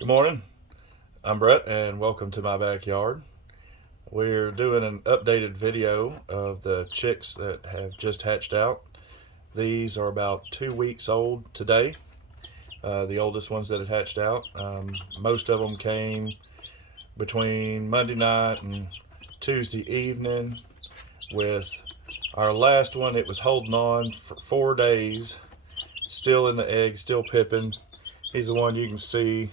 Good morning. I'm Brett, and welcome to my backyard. We're doing an updated video of the chicks that have just hatched out. These are about 2 weeks old today, the oldest ones that have hatched out. Most of them came between Monday night and Tuesday evening. With our last one, it was holding on for 4 days, still in the egg, still pipping. He's the one you can see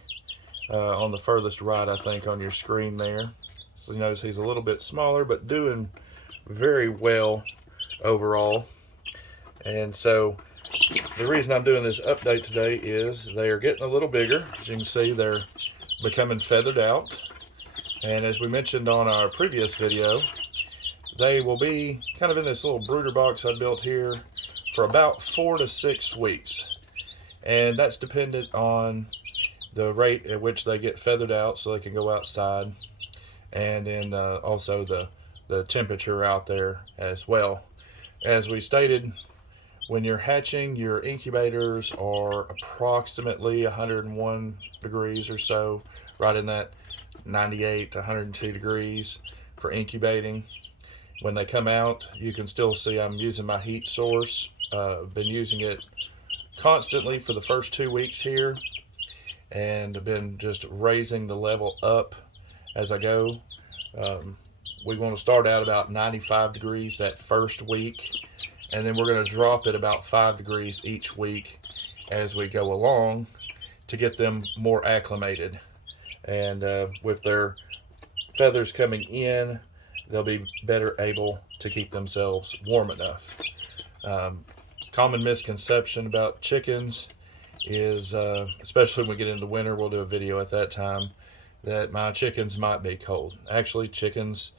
on the furthest right, I think, on your screen there. So you notice he's a little bit smaller, but doing very well overall. And so the reason I'm doing this update today is they are getting a little bigger. As you can see, they're becoming feathered out. And as we mentioned on our previous video, they will be kind of in this little brooder box I built here for about 4 to 6 weeks. And that's dependent on the rate at which they get feathered out so they can go outside, and then also the temperature out there as well. As we stated, when you're hatching, your incubators are approximately 101 degrees or so, right in that 98 to 102 degrees for incubating. When they come out, you can still see I'm using my heat source. Been using it constantly for the first 2 weeks here, and I've been just raising the level up as I go. We want to start out about 95 degrees that first week, and then we're going to drop it about 5 degrees each week as we go along to get them more acclimated. And with their feathers coming in, they'll be better able to keep themselves warm enough. Common misconception about chickens is, especially when we get into winter, we'll do a video at that time, that my chickens might be cold. Actually, chickens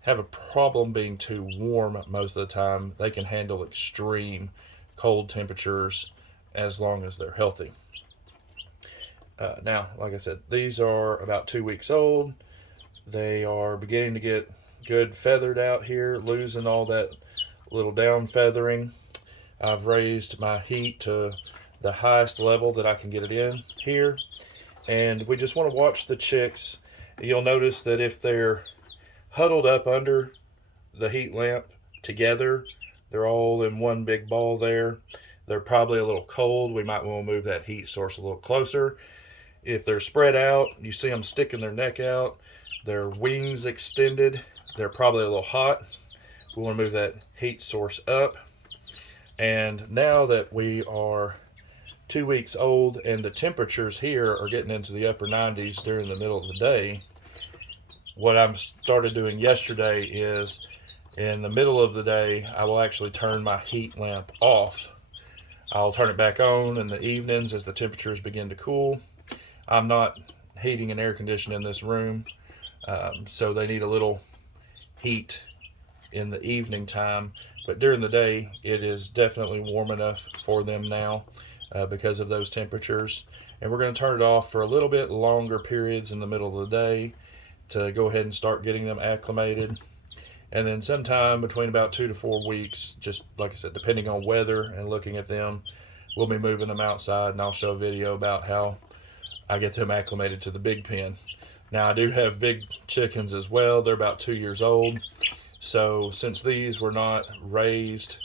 have a problem being too warm most of the time. They can handle extreme cold temperatures as long as they're healthy. Now, like I said, these are about 2 weeks old. They are beginning to get good feathered out here, losing all that little down feathering. I've raised my heat to the highest level that I can get it in here, and we just want to watch the chicks. You'll notice that if they're huddled up under the heat lamp together, they're all in one big ball there, they're probably a little cold. We might want to move that heat source a little closer. If they're spread out, you see them sticking their neck out, their wings extended, they're probably a little hot. We want to move that heat source up. And now that we are 2 weeks old and the temperatures here are getting into the upper 90s during the middle of the day, what I started doing yesterday is in the middle of the day, I will actually turn my heat lamp off. I'll turn it back on in the evenings as the temperatures begin to cool. I'm not heating and air conditioning in this room, so they need a little heat in the evening time, but during the day it is definitely warm enough for them now because of those temperatures. And we're going to turn it off for a little bit longer periods in the middle of the day to go ahead and start getting them acclimated. And then sometime between about 2 to 4 weeks, just like I said, depending on weather and looking at them, we'll be moving them outside, and I'll show a video about how I get them acclimated to the big pen. Now, I do have big chickens as well. They're about 2 years old. So since these were not raised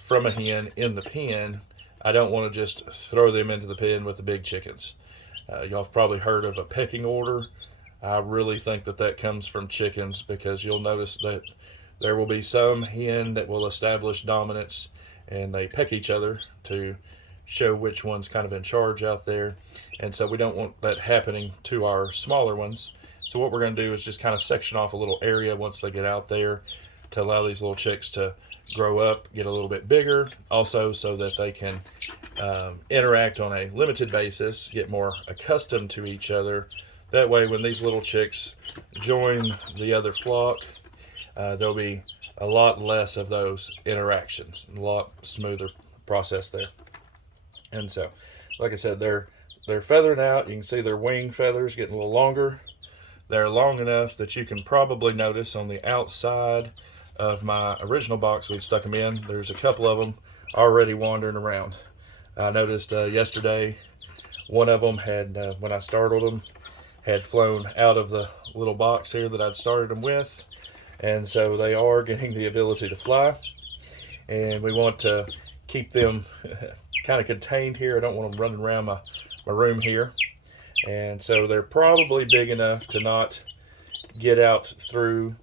from a hen in the pen, I don't want to just throw them into the pen with the big chickens. Y'all have probably heard of a pecking order. I really think that that comes from chickens, because you'll notice that there will be some hen that will establish dominance and they peck each other to show which one's kind of in charge out there. And so we don't want that happening to our smaller ones. So what we're going to do is just kind of section off a little area once they get out there to allow these little chicks to grow up, get a little bit bigger, also so that they can interact on a limited basis, get more accustomed to each other. That way, when these little chicks join the other flock, there'll be a lot less of those interactions, a lot smoother process there. And so, like I said, they're feathering out. You can see their wing feathers getting a little longer. They're long enough that you can probably notice on the outside of my original box we'd stuck them in, there's a couple of them already wandering around. I noticed yesterday One of them had, when I startled them, had flown out of the little box here that I'd started them with. And so they are getting the ability to fly. And we want to keep them kind of contained here. I don't want them running around my room here. And so they're probably big enough to not get out through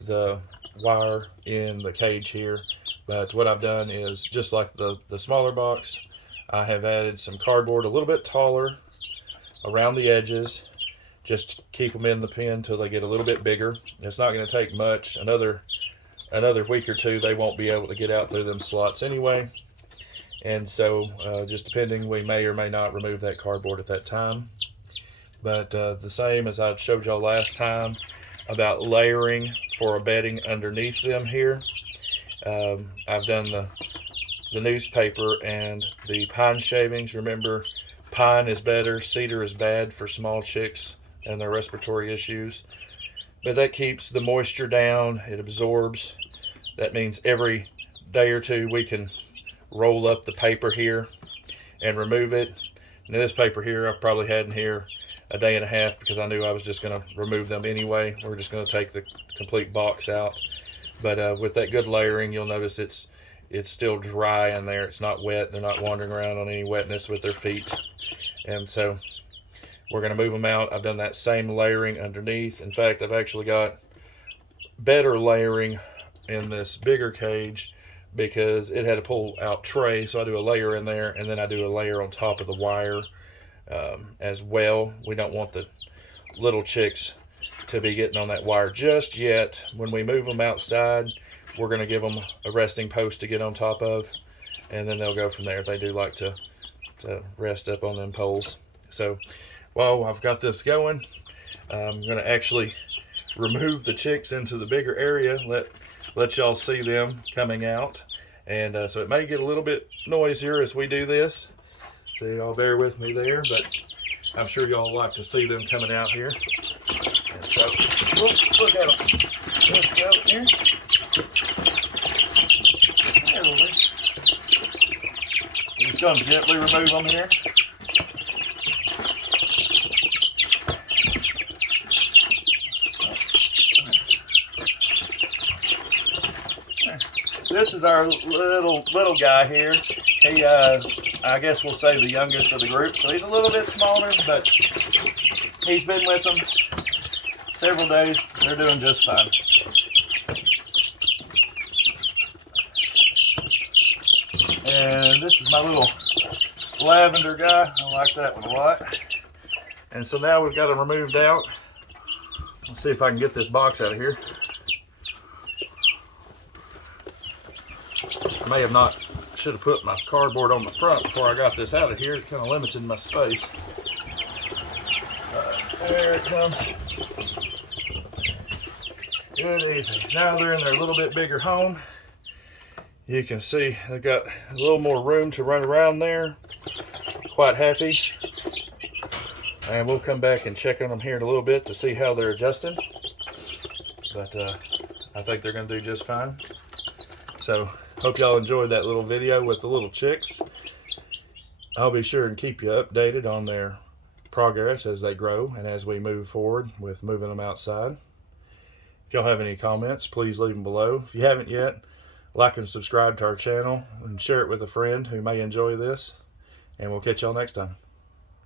the wire in the cage here. But what I've done is, just like the smaller box, I have added some cardboard a little bit taller around the edges, just to keep them in the pen until they get a little bit bigger. It's not going to take much. Another week or two, they won't be able to get out through them slots anyway. And so just depending, we may or may not remove that cardboard at that time. But the same as I showed y'all last time about layering for a bedding underneath them here. I've done the newspaper and the pine shavings. Remember, pine is better, cedar is bad for small chicks and their respiratory issues. But that keeps the moisture down, it absorbs. That means every day or two we can roll up the paper here and remove it. And this paper here I've probably had in here a day and a half because I knew I was just going to remove them anyway. We're just going to take the complete box out. But with that good layering, you'll notice it's still dry in there. It's not wet. They're not wandering around on any wetness with their feet. And so we're going to move them out. I've done that same layering underneath. In fact, I've actually got better layering in this bigger cage because it had a pull out tray. So I do a layer in there, and then I do a layer on top of the wire as well. We don't want the little chicks to be getting on that wire just yet. When we move them outside, we're going to give them a resting post to get on top of, and then they'll go from there. They do like to rest up on them poles. So while I've got this going, I'm going to actually remove the chicks into the bigger area, let y'all see them coming out. And so it may get a little bit noisier as we do this, so y'all bear with me there, but I'm sure y'all like to see them coming out here. And so, look at them. Let's go here. There we go. I'm just going to gently remove them here. This is our little guy here. He, I guess we'll say the youngest of the group. So he's a little bit smaller, but he's been with them several days. They're doing just fine. And this is my little lavender guy. I like that one a lot. And so now we've got them removed out. Let's see if I can get this box out of here. I may have not, should have put my cardboard on the front before I got this out of here. It kind of limited my space. There it comes. Good, easy. Now they're in their little bit bigger home. You can see they've got a little more room to run around there. Quite happy. And we'll come back and check on them here in a little bit to see how they're adjusting. But I think they're going to do just fine. So hope y'all enjoyed that little video with the little chicks. I'll be sure and keep you updated on their progress as they grow and as we move forward with moving them outside. If y'all have any comments, please leave them below. If you haven't yet, like and subscribe to our channel and share it with a friend who may enjoy this. And we'll catch y'all next time.